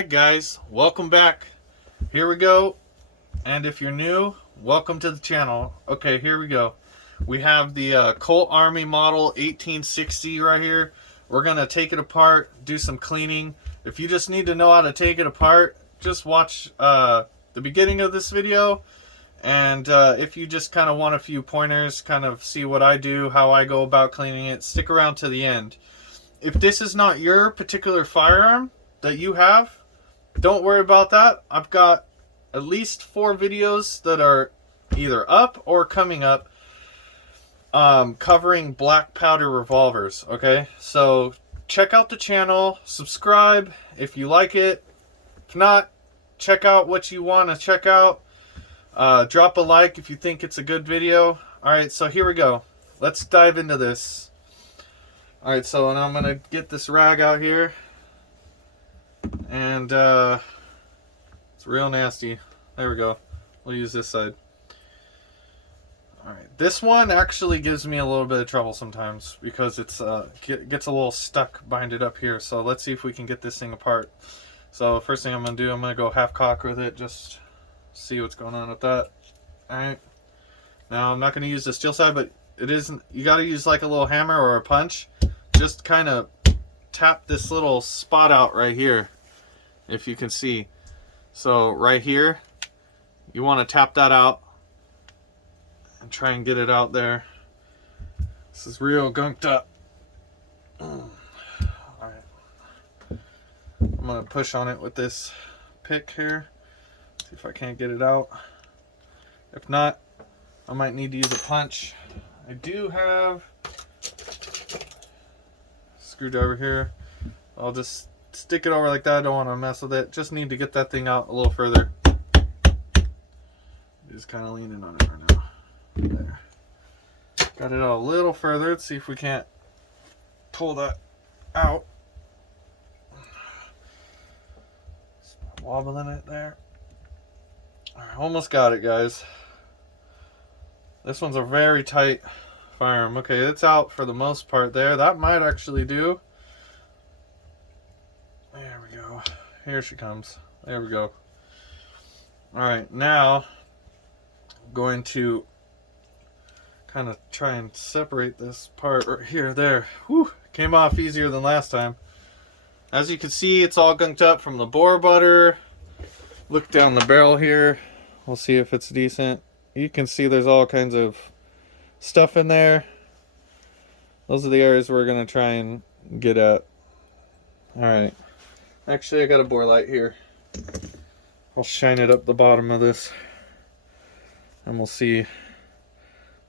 Alright guys, welcome back. Here we go. And if you're new, welcome to the channel. Okay, here we go. We have the Colt Army model 1860 right here. We're going to take it apart, do some cleaning. If you just need to know how to take it apart, just watch the beginning of this video. And if you just kind of want a few pointers, kind of see what I do, how I go about cleaning it, stick around to the end. If this is not your particular firearm that you have, don't worry about that. I've got at least 4 videos that are either up or coming up covering black powder revolvers. Okay, so check out the channel, subscribe if you like it. If not, check out what you want to check out. Drop a like if you think it's a good video. Alright, so here we go. Let's dive into this. Alright, so and I'm going to get this rag out here. And it's real nasty. There we go. We'll use this side. Alright, this one actually gives me a little bit of trouble sometimes because it's gets a little stuck binded up here. So let's see if we can get this thing apart. So first thing I'm going to do, I'm going to go half cock with it, just see what's going on with that. Alright, now I'm not going to use the steel side, but it isn't, you got to use like a little hammer or a punch. Just kind of tap this little spot out right here, if you can see. So right here, you want to tap that out and try and get it out there. This is real gunked up. Alright, I'm going to push on it with this pick here, see if I can't get it out. If not, I might need to use a punch. I do have screwdriver here. I'll just stick it over like that. I don't want to mess with it. Just need to get that thing out a little further. Just kind of leaning on it right now. There. Got it out a little further. Let's see if we can't pull that out. Just wobbling it there. Alright, almost got it, guys. This one's a very tight firearm. Okay, it's out for the most part there. That might actually do. There we go. Here she comes. There we go. Alright, now I'm going to kind of try and separate this part right here. There. Whew. Came off easier than last time. As you can see, it's all gunked up from the bore butter. Look down the barrel here. We'll see if it's decent. You can see there's all kinds of stuff in there. Those are the areas we're going to try and get at. Alright. Actually, I got a bore light here. I'll shine it up the bottom of this. And we'll see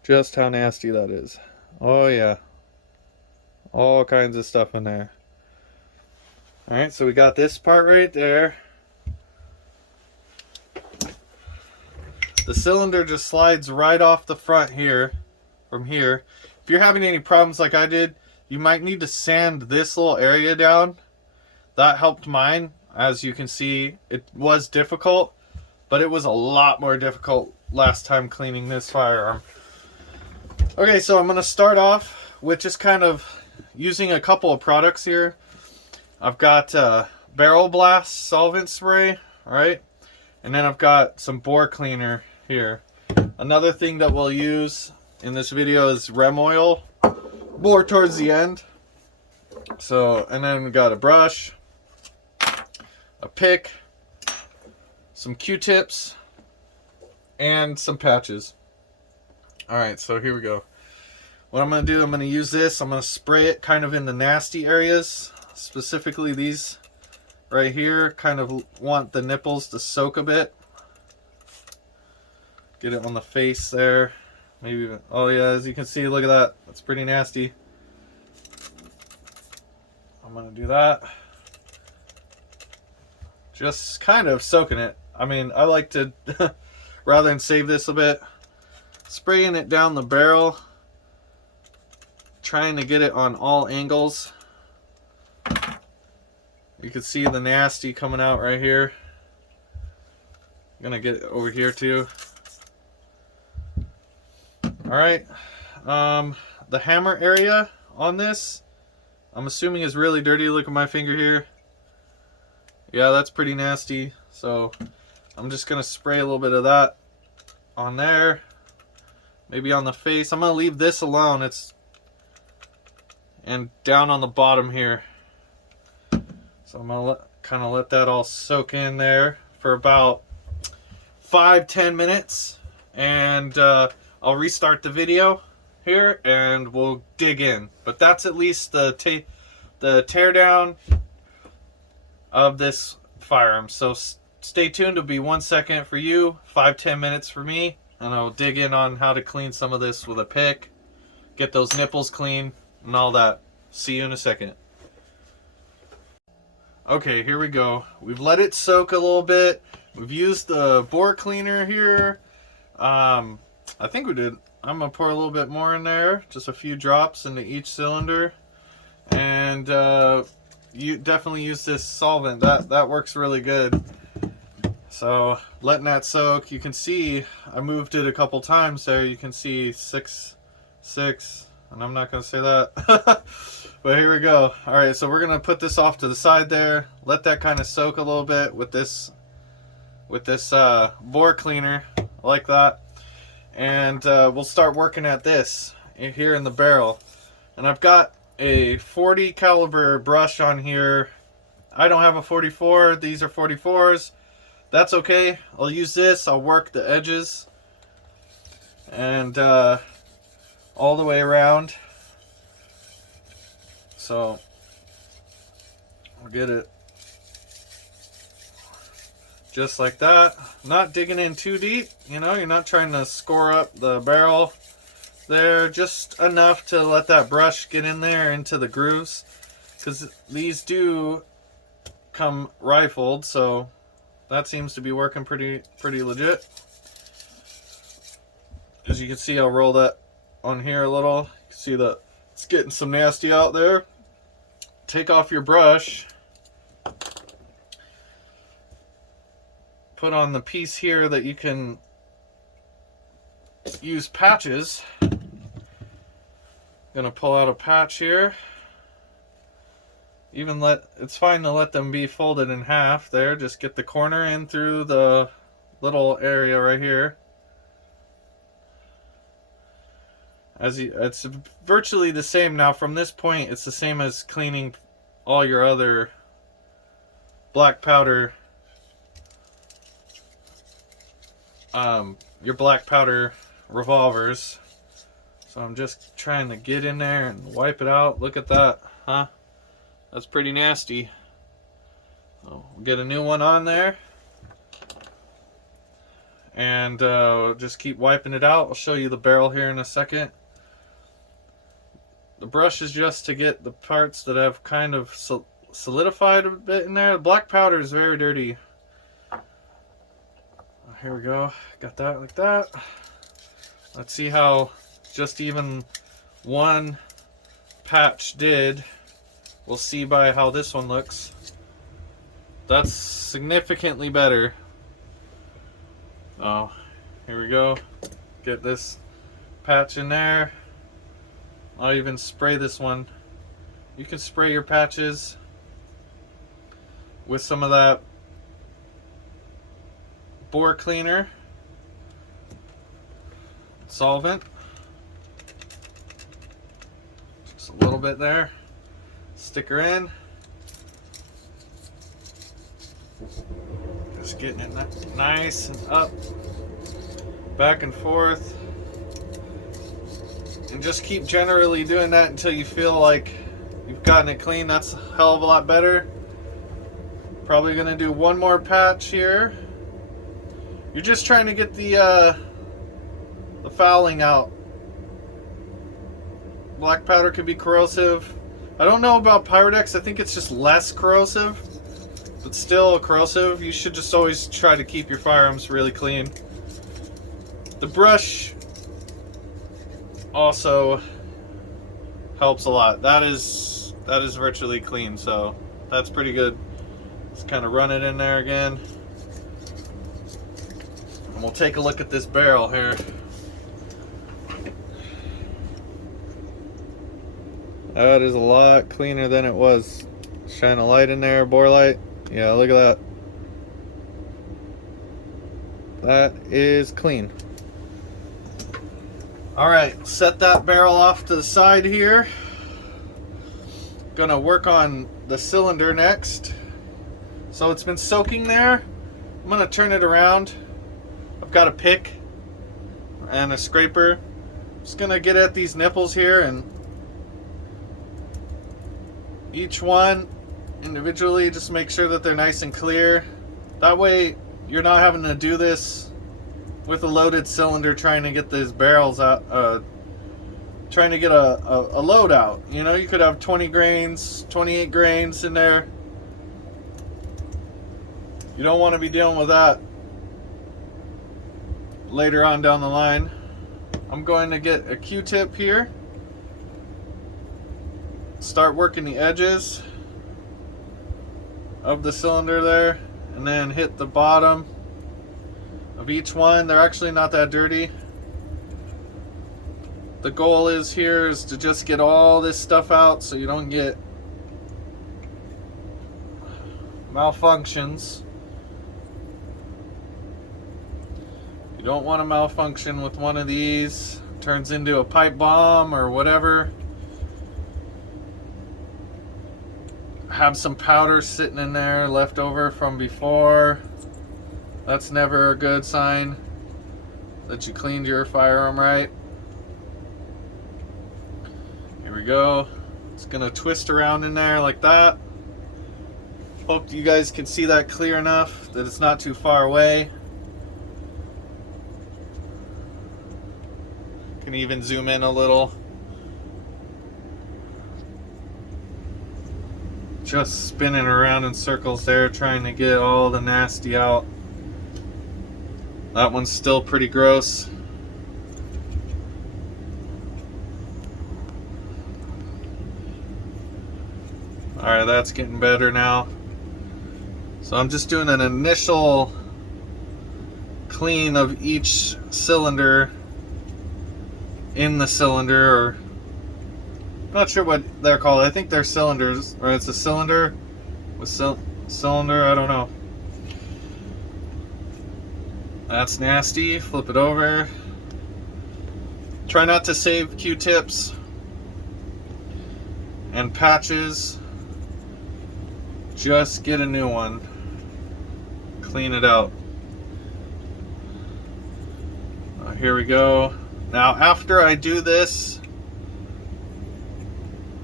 just how nasty that is. Oh yeah. All kinds of stuff in there. Alright, so we got this part right there. The cylinder just slides right off the front here, from here. If you're having any problems like I did, you might need to sand this little area down. That helped mine. As you can see, it was difficult, but it was a lot more difficult last time cleaning this firearm. Okay, so I'm going to start off with just kind of using a couple of products here. I've got Barrel Blast solvent spray, alright? And then I've got some bore cleaner here. Another thing that we'll use in this video is Rem oil, more towards the end. So, and then we got a brush, a pick, some Q-tips, and some patches. Alright, so here we go. What I'm going to do, I'm going to use this, I'm going to spray it kind of in the nasty areas, specifically these right here. Kind of want the nipples to soak a bit. Get it on the face there. Maybe even, oh yeah, as you can see, look at that. That's pretty nasty. I'm going to do that. Just kind of soaking it. I mean, I like to, rather than save this a bit, spraying it down the barrel. Trying to get it on all angles. You can see the nasty coming out right here. I'm gonna get it over here too. Alright. The hammer area on this, I'm assuming is really dirty. Look at my finger here. Yeah, that's pretty nasty. So I'm just gonna spray a little bit of that on there, maybe on the face. I'm gonna leave this alone. And down on the bottom here. So I'm gonna kind of let that all soak in there for about 5-10 minutes, and I'll restart the video here and we'll dig in. But that's at least the teardown of this firearm. So stay tuned. It'll be 1 second for you, 5-10 minutes for me, and I'll dig in on how to clean some of this with a pick, get those nipples clean and all that. See you in a second. Okay, here we go. We've let it soak a little bit. We've used the bore cleaner here. I think we did. I'm gonna pour a little bit more in there, just a few drops into each cylinder. And you definitely use this solvent. That works really good. So letting that soak. You can see I moved it a couple times there. You can see 6, and I'm not gonna say that. But here we go. All right, so we're gonna put this off to the side there. Let that kind of soak a little bit with this bore cleaner, like that. And we'll start working at this here in the barrel. And I've got a 40 caliber brush on here. I don't have a 44. These are 44s. That's okay. I'll use this. I'll work the edges and all the way around. So I'll get it just like that. Not digging in too deep, you know, you're not trying to score up the barrel there, just enough to let that brush get in there into the grooves, because these do come rifled, so that seems to be working pretty legit. As you can see, I'll roll that on here a little. You can see that it's getting some nasty out there. Take off your brush, put on the piece here that you can use patches. Gonna pull out a patch here. It's fine to let them be folded in half there. Just get the corner in through the little area right here. It's virtually the same now. From this point, it's the same as cleaning all your other black powder, your black powder revolvers. So I'm just trying to get in there and wipe it out. Look at that, huh? That's pretty nasty. So we'll get a new one on there. And just keep wiping it out. I'll show you the barrel here in a second. The brush is just to get the parts that have kind of solidified a bit in there. The black powder is very dirty. Here we go. Got that like that. Let's see how just even one patch did. We'll see by how this one looks. That's significantly better. Oh, here we go. Get this patch in there. I'll even spray this one. You can spray your patches with some of that bore cleaner solvent. Just a little bit there. Stick her in. Just getting it nice and up, back and forth. And just keep generally doing that until you feel like you've gotten it clean. That's a hell of a lot better. Probably gonna do one more patch here. You're just trying to get the fouling out. Black powder could be corrosive. I don't know about Pyrodex. I think it's just less corrosive, but still corrosive. You should just always try to keep your firearms really clean. The brush also helps a lot. That is virtually clean, so that's pretty good. Just kind of run it in there again. And we'll take a look at this barrel here. That is a lot cleaner than it was. Shine a light in there, bore light. Yeah, look at that. That is clean. Alright, set that barrel off to the side here. Gonna work on the cylinder next. So it's been soaking there. I'm gonna turn it around. I've got a pick and a scraper. Just gonna get at these nipples here, and each one individually, just make sure that they're nice and clear. That way you're not having to do this with a loaded cylinder trying to get these barrels out, trying to get a load out. You know, you could have 20 grains, 28 grains in there. You don't want to be dealing with that later on down the line. I'm going to get a Q-tip here, start working the edges of the cylinder there, and then hit the bottom of each one. They're actually not that dirty. The goal is to just get all this stuff out so you don't get malfunctions. You don't want to malfunction with one of these. Turns into a pipe bomb or whatever. Have some powder sitting in there left over from before. That's never a good sign that you cleaned your firearm right. Here we go. It's gonna twist around in there like that. Hope you guys can see that clear enough that it's not too far away. Can even zoom in a little. Just spinning around in circles there, trying to get all the nasty out. That one's still pretty gross. Alright, that's getting better now. So I'm just doing an initial clean of each cylinder in the cylinder, or I'm not sure what they're called. I think they're cylinders, or it's a cylinder with cylinder, I don't know. That's nasty. Flip it over. Try not to save Q-tips and patches. Just get a new one. Clean it out. Here we go. Now after I do this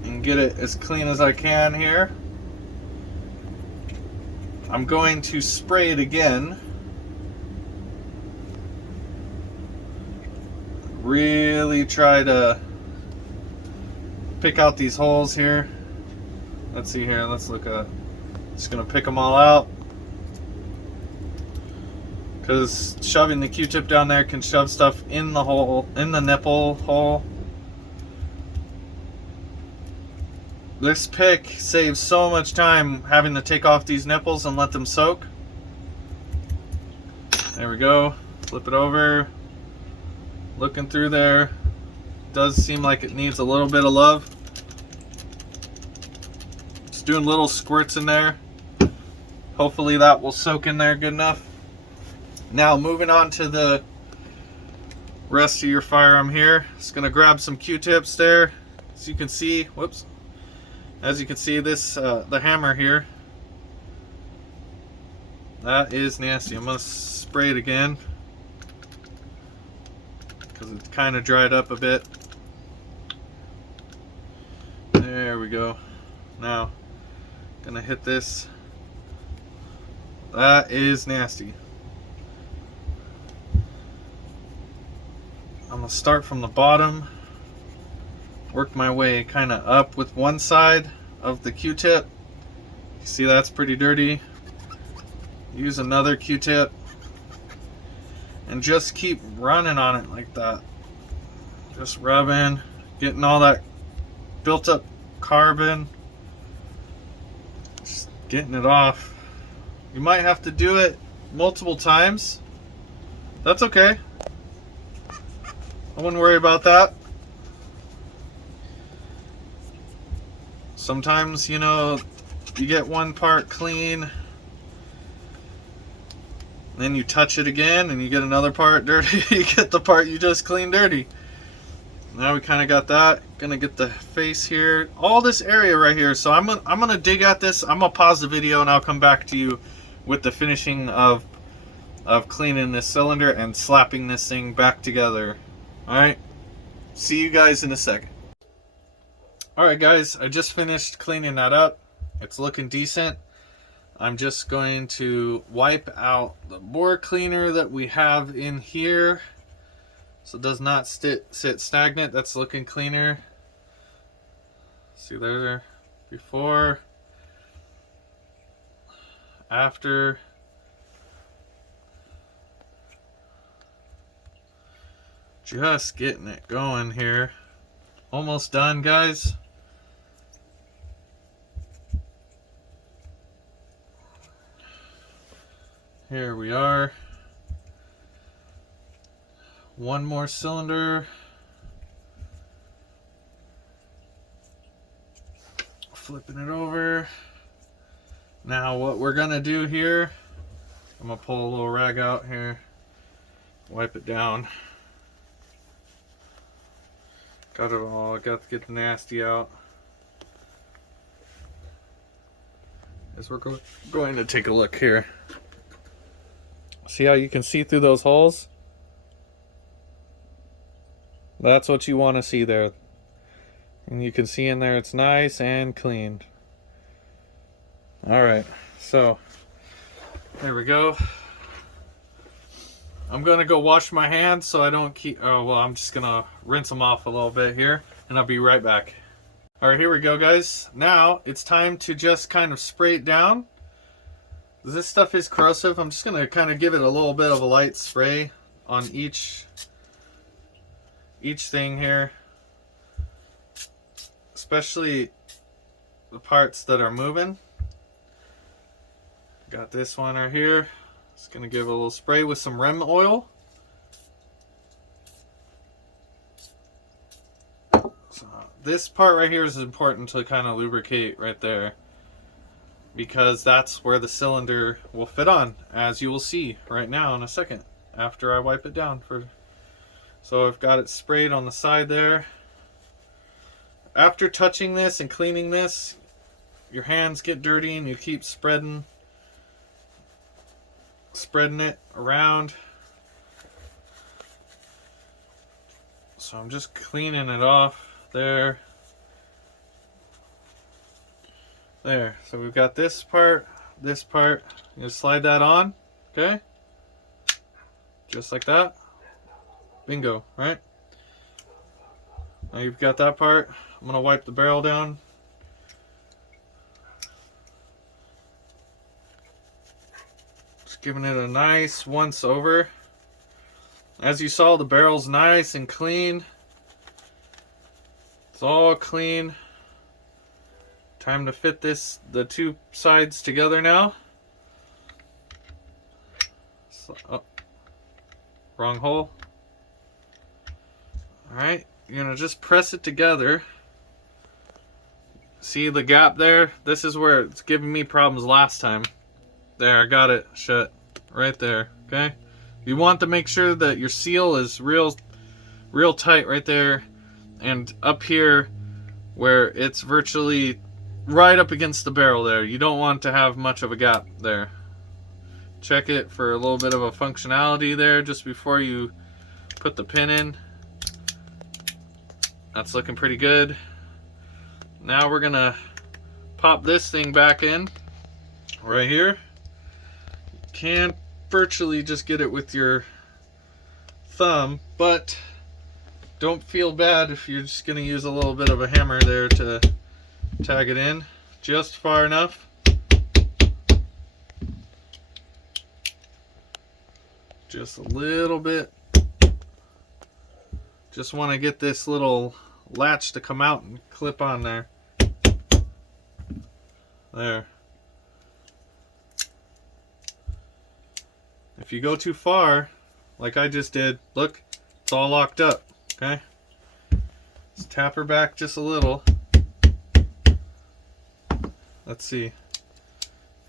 and get it as clean as I can here, I'm going to spray it again. Really try to pick out these holes here. Let's see here, let's look at, just gonna pick them all out, because shoving the Q-tip down there can shove stuff in the hole, in the nipple hole. This pick saves so much time having to take off these nipples and let them soak. There we go. Flip it over. Looking through there, does seem like it needs a little bit of love. Just doing little squirts in there. Hopefully that will soak in there good enough. Now moving on to the rest of your firearm here. Just gonna grab some Q-tips there. As you can see, whoops. As you can see, this the hammer here, that is nasty. I'm gonna spray it again, because it's kind of dried up a bit. There we go. Now, gonna hit this. That is nasty. I'm gonna start from the bottom, work my way kind of up with one side of the Q-tip. See, that's pretty dirty. Use another Q-tip. And just keep running on it like that. Just rubbing, getting all that built up carbon, just getting it off. You might have to do it multiple times. That's okay. I wouldn't worry about that. Sometimes, you know, you get one part clean, then you touch it again and you get another part dirty. You get the part you just cleaned dirty. Now we kind of got that. Gonna get the face here, all this area right here. So I'm gonna dig at this. I'm gonna pause the video and I'll come back to you with the finishing of cleaning this cylinder and slapping this thing back together. All right, see you guys in a second. All right guys, I just finished cleaning that up. It's looking decent. I'm just going to wipe out the bore cleaner that we have in here, so it does not sit stagnant. That's looking cleaner. See there, before, after. Just getting it going here. Almost done, guys. Here we are. One more cylinder. Flipping it over. Now what we're gonna do here, I'm gonna pull a little rag out here, wipe it down. Got it all, got to get the nasty out. As we're going to take a look here. See how you can see through those holes? That's what you want to see there. And you can see in there it's nice and cleaned. Alright, so there we go. I'm going to go wash my hands so I don't keep... Oh, well, I'm just going to rinse them off a little bit here. And I'll be right back. Alright, here we go, guys. Now it's time to just kind of spray it down. This stuff is corrosive. I'm just going to kind of give it a little bit of a light spray on each thing here. Especially the parts that are moving. Got this one right here. Just going to give it a little spray with some REM oil. So this part right here is important to kind of lubricate right there, because that's where the cylinder will fit on, as you will see right now in a second after I wipe it down. So I've got it sprayed on the side there. After touching this and cleaning this, your hands get dirty and you keep spreading it around. So I'm just cleaning it off there. There, so we've got this part. You just slide that on, okay? Just like that. Bingo, right? Now you've got that part. I'm gonna wipe the barrel down. Just giving it a nice once over. As you saw, the barrel's nice and clean. It's all clean. Time to fit the two sides together now. So, oh, wrong hole. Alright, you're going to just press it together. See the gap there? This is where it's giving me problems last time. There, I got it shut. Right there, okay? You want to make sure that your seal is real tight right there. And up here where it's virtually right up against the barrel there. You don't want to have much of a gap there. Check it for a little bit of a functionality there just before you put the pin in. That's looking pretty good. Now we're gonna pop this thing back in right here. You can virtually just get it with your thumb, but don't feel bad if you're just gonna use a little bit of a hammer there to tag it in just far enough. Just a little bit. Just want to get this little latch to come out and clip on there. There. If you go too far, like I just did, look, it's all locked up. Okay? Let's tap her back just a little. Let's see.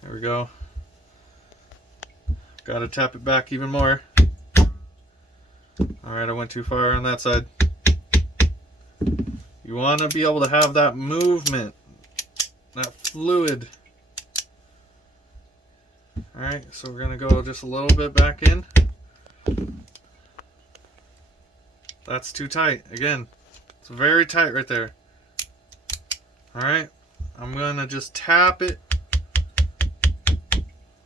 There we go. Gotta tap it back even more. Alright, I went too far on that side. You want to be able to have that movement, that fluid. Alright, so we're going to go just a little bit back in. That's too tight. Again, it's very tight right there. Alright, I'm going to just tap it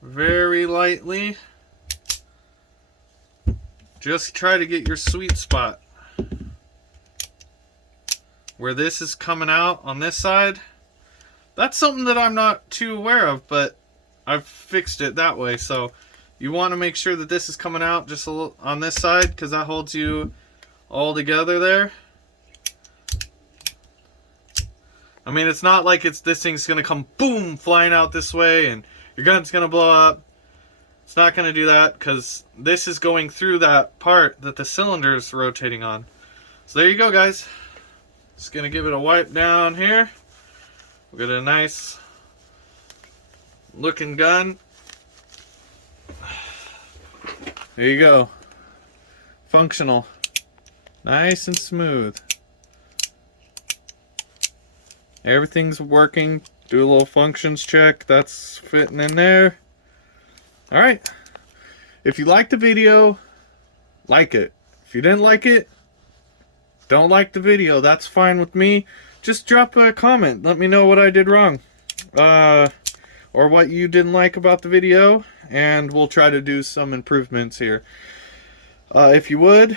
very lightly. Just try to get your sweet spot. Where this is coming out on this side. That's something that I'm not too aware of, but I've fixed it that way. So you want to make sure that this is coming out just a little on this side, because that holds you all together there. I mean, it's not like this thing's going to come boom flying out this way and your gun's going to blow up. It's not going to do that, because this is going through that part that the cylinder is rotating on. So there you go, guys. Just going to give it a wipe down here. We'll get a nice looking gun. There you go. Functional. Nice and smooth. Everything's working. Do a little functions check. That's fitting in there. Alright. If you liked the video, like it. If you didn't like it, don't like the video. That's fine with me. Just drop a comment. Let me know what I did wrong. Or what you didn't like about the video. And we'll try to do some improvements here. If you would,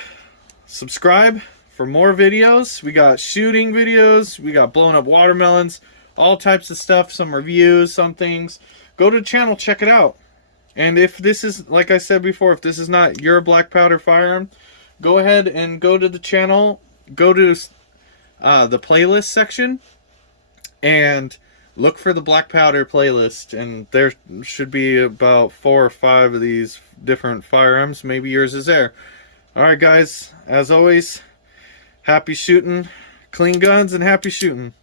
subscribe for more videos. We got shooting videos. We got blowing up watermelons. All types of stuff. Some reviews, some things. Go to the channel, check it out. And if this is, like I said before, if this is not your black powder firearm, go ahead and go to the channel. Go to the playlist section. And look for the black powder playlist. And there should be about 4 or 5 of these different firearms. Maybe yours is there. Alright guys, as always, happy shooting, clean guns, and happy shooting.